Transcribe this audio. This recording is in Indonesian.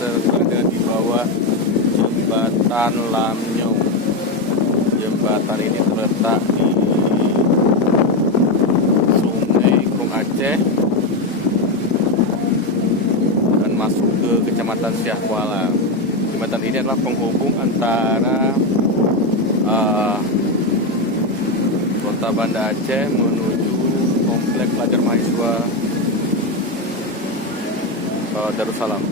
berada di bawah jembatan Lamnyong. Jembatan ini terletak di Sungai Krung Aceh dan masuk ke Kecamatan Siak Kuala. Jembatan ini adalah penghubung antara Kota Banda Aceh menuju Komplek Pelajar Mahasiswa Darussalam.